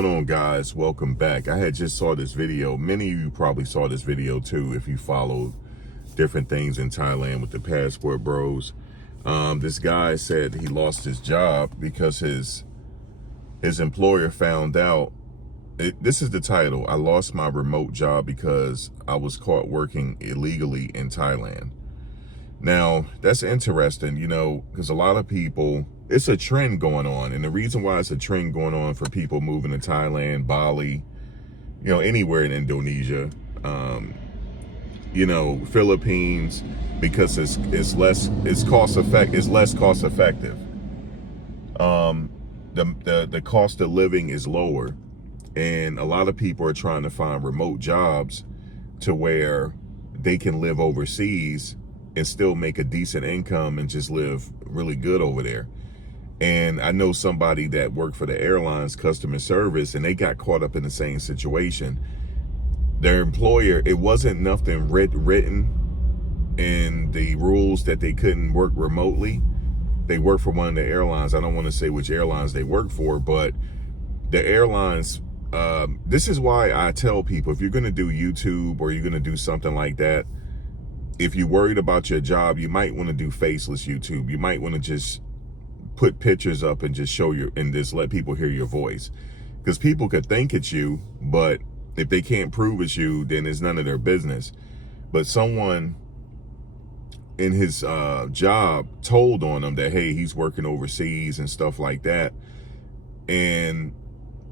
going on, guys? Welcome back. I had just saw this video. Many of you probably saw this video too if you followed different things in Thailand with the passport bros. This guy said he lost his job because his employer found out. This is the title: I lost my remote job because I was caught working illegally in Thailand. Now, that's interesting, you know, because a lot of people, it's a trend going on. And the reason why it's a trend going on for people moving to Thailand, Bali, you know, anywhere in Indonesia, you know, Philippines, because it's less cost effective. The cost of living is lower, and a lot of people are trying to find remote jobs to where they can live overseas and still make a decent income and just live really good over there. And I know somebody that worked for the airlines customer service, and they got caught up in the same situation. Their employer, it wasn't nothing written in the rules that they couldn't work remotely. They work for one of the airlines. I don't want to say which airlines they work for, but the airlines, this is why I tell people, if you're going to do YouTube or you're going to do something like that, if you're worried about your job, you might want to do faceless YouTube. You might want to just put pictures up and just show and just let people hear your voice. Because people could think it's you, but if they can't prove it's you, then it's none of their business. But someone in his job told on him that, hey, he's working overseas and stuff like that. And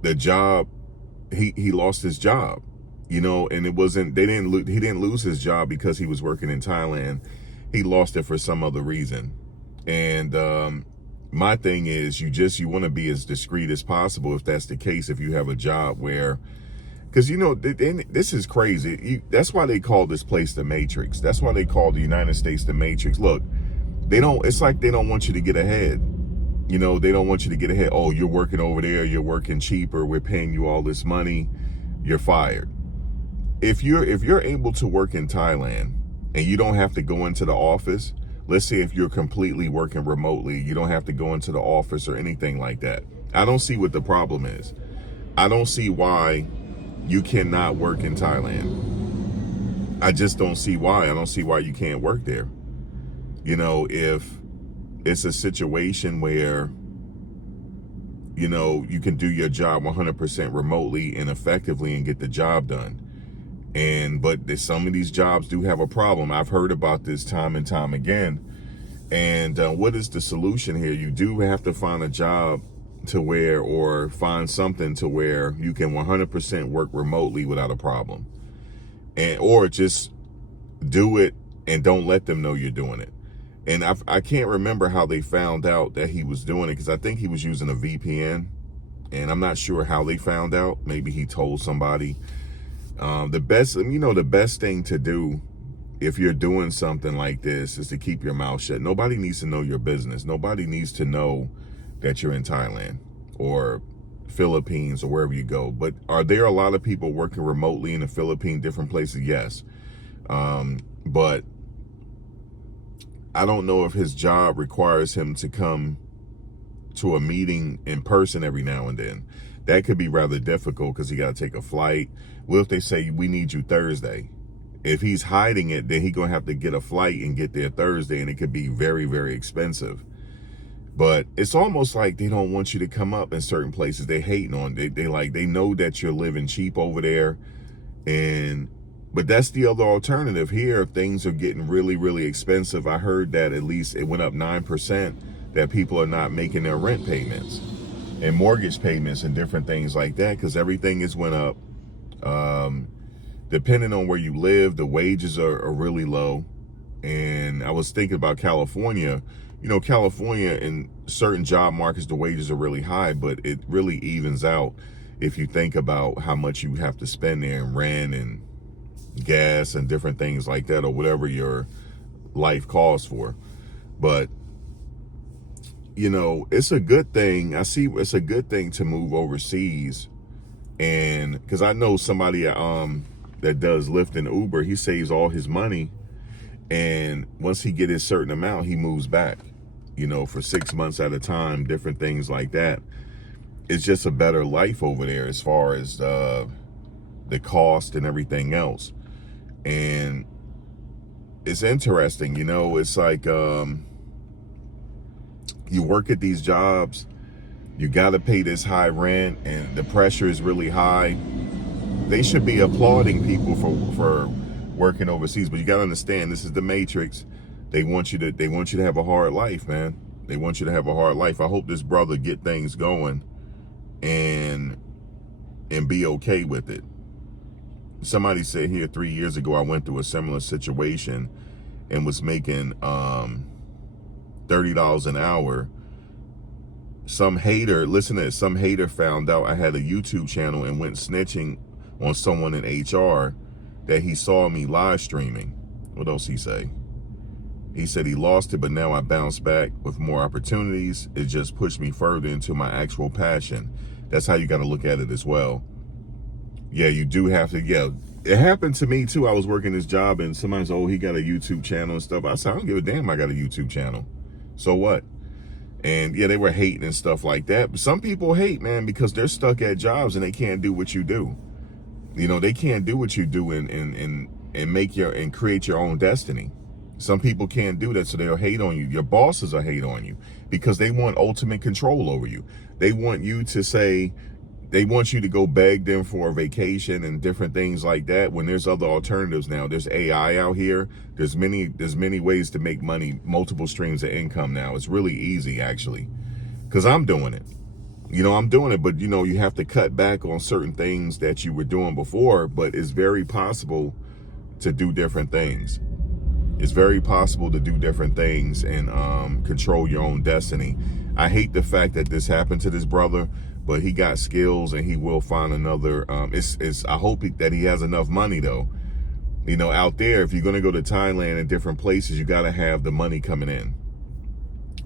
the job, he lost his job. You know, and it wasn't, he didn't lose his job because he was working in Thailand. He lost it for some other reason. And my thing is, you want to be as discreet as possible if that's the case, if you have a job where, because, you know, this is crazy. That's why they call this place the Matrix. That's why they call the United States the Matrix. Look, it's like they don't want you to get ahead. You know, they don't want you to get ahead. Oh, you're working over there. You're working cheaper. We're paying you all this money. You're fired. If you're able to work in Thailand and you don't have to go into the office, let's say if you're completely working remotely, you don't have to go into the office or anything like that. I don't see what the problem is. I don't see why you cannot work in Thailand. I just don't see why. I don't see why you can't work there. You know, if it's a situation where, you know, you can do your job 100% remotely and effectively and get the job done. But some of these jobs do have a problem. I've heard about this time and time again. And what is the solution here? You do have to find a job to where, or find something to where you can 100% work remotely without a problem. Or just do it and don't let them know you're doing it. And I can't remember how they found out that he was doing it, because I think he was using a VPN. And I'm not sure how they found out. Maybe he told somebody. The best thing to do if you're doing something like this is to keep your mouth shut. Nobody needs to know your business. Nobody needs to know that you're in Thailand or Philippines or wherever you go. But are there a lot of people working remotely in the Philippines, different places? Yes. But I don't know if his job requires him to come to a meeting in person every now and then. That could be rather difficult because he got to take a flight. What if they say, we need you Thursday? If he's hiding it, then he's going to have to get a flight and get there Thursday, and it could be very, very expensive. But it's almost like they don't want you to come up in certain places. They hating on, they know that you're living cheap over there. But that's the other alternative. Here, things are getting really, really expensive. I heard that at least it went up 9%, that people are not making their rent payments and mortgage payments and different things like that, because everything has went up. Depending on where you live, the wages are really low. And I was thinking about California. You know, California, in certain job markets, the wages are really high, but it really evens out if you think about how much you have to spend there in rent and gas and different things like that, or whatever your life calls for. But you know, it's a good thing. It's a good thing to move overseas. And because I know somebody that does Lyft and Uber, he saves all his money. And once he get his certain amount, he moves back, you know, for 6 months at a time, different things like that. it's just a better life over there as far as the cost and everything else. And it's interesting, you know, it's like you work at these jobs, you got to pay this high rent, and the pressure is really high. They should be applauding people for working overseas, but you got to understand, this is the Matrix. They want you to have a hard life, man. They want you to have a hard life. I hope this brother get things going and be okay with it. Somebody said here 3 years ago, I went through a similar situation and was making $30 an hour. Some hater, listen to this, some hater found out I had a YouTube channel and went snitching on someone in HR that he saw me live streaming. What else he say? He said he lost it, but now I bounced back with more opportunities. It just pushed me further into my actual passion. That's how you got to look at it as well. Yeah, you do have to, yeah. It happened to me too. I was working this job and somebody said, oh, he got a YouTube channel and stuff. I said, I don't give a damn I got a YouTube channel. So what? And yeah, they were hating and stuff like that. But some people hate, man, because they're stuck at jobs and they can't do what you do. You know, they can't do what you do and create your own destiny. Some people can't do that, so they'll hate on you. Your bosses will hate on you because they want ultimate control over you. They want you to say, they want you to go beg them for a vacation and different things like that, when there's other alternatives now. There's AI out here. There's many ways to make money, multiple streams of income now. It's really easy, actually, because I'm doing it. You know, I'm doing it, but you know, you have to cut back on certain things that you were doing before, but it's very possible to do different things. It's very possible to do different things and control your own destiny. I hate the fact that this happened to this brother, but he got skills and he will find another. I hope that he has enough money though. You know, out there, if you're going to go to Thailand and different places, you got to have the money coming in.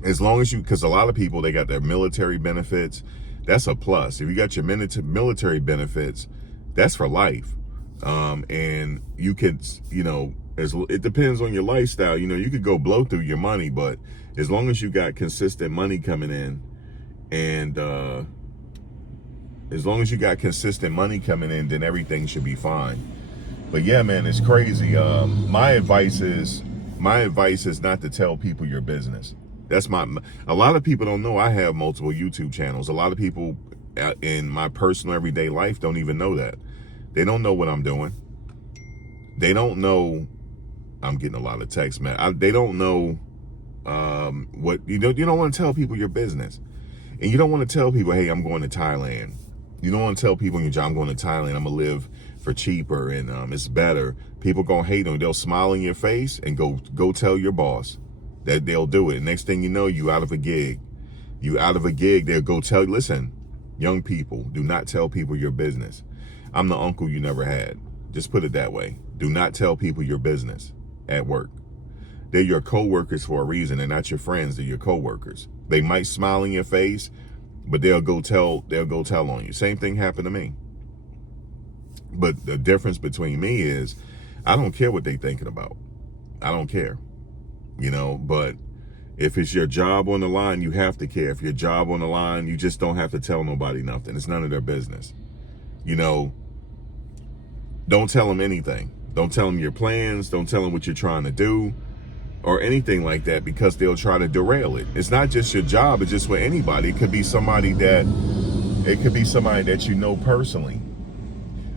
As long as because a lot of people, they got their military benefits. That's a plus. If you got your military benefits, that's for life. And you could, you know, it depends on your lifestyle. You know, you could go blow through your money, but as long as you got consistent money coming in, and as long as you got consistent money coming in, then everything should be fine. But yeah, man, it's crazy. My advice is not to tell people your business. A lot of people don't know I have multiple YouTube channels. A lot of people in my personal everyday life don't even know that. They don't know what I'm doing. They don't know. I'm getting a lot of texts, man. They don't know what you don't. You don't want to tell people your business, and you don't want to tell people, "Hey, I'm going to Thailand." You don't want to tell people in your job, "I'm going to Thailand. I'm gonna live for cheaper and it's better." People gonna hate them. They'll smile in your face and go tell your boss that they'll do it. Next thing you know, you out of a gig. They'll go tell. Listen, young people, do not tell people your business. I'm the uncle you never had. Just put it that way. Do not tell people your business at work. They're your coworkers for a reason. They're not your friends. They're your coworkers. They might smile in your face, but they'll go tell on you. Same thing happened to me. But the difference between me is I don't care what they thinking about. I don't care. You know, but if it's your job on the line, you have to care. If your job on the line, you just don't have to tell nobody nothing. It's none of their business. You know, don't tell them anything. Don't tell them your plans. Don't tell them what you're trying to do or anything like that, because they'll try to derail it. It's not just your job. It's just with anybody. It could be somebody that you know personally.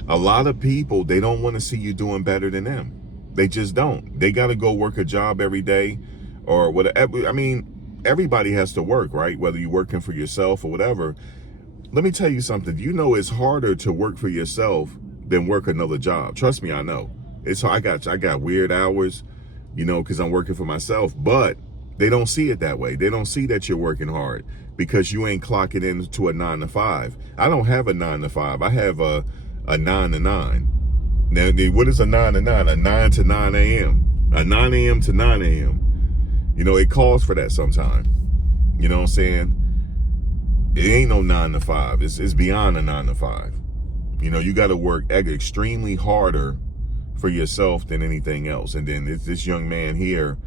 A lot of people, they don't want to see you doing better than them. They just don't. They got to go work a job every day or whatever. I mean, everybody has to work, right? Whether you're working for yourself or whatever. Let me tell you something. You know, it's harder to work for yourself than work another job. Trust me, I know. I got weird hours, you know, because I'm working for myself, but they don't see it that way. They don't see that you're working hard because you ain't clocking into a 9 to 5. I don't have a 9 to 5. I have a 9 to 9. Now, what is a 9 to 9? A 9 to 9 a.m. A 9 a.m. to 9 a.m. You know, it calls for that sometime. You know what I'm saying? It ain't no 9 to 5. It's beyond a 9 to 5. You know, you got to work extremely harder for yourself than anything else. And then this young man here,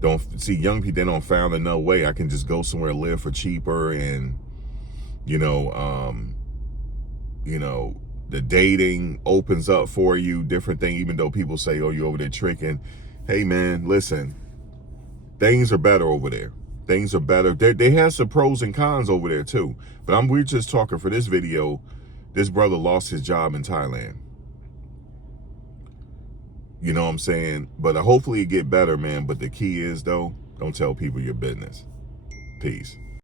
young people, they don't found another way. I can just go somewhere, live for cheaper, and You know, the dating opens up for you, different thing, even though people say, oh, you over there tricking. Hey man, listen, things are better over there. Things are better. They have some pros and cons over there too. But we're just talking for this video. This brother lost his job in Thailand. You know what I'm saying? But hopefully it get better, man. But the key is, though, don't tell people your business. Peace.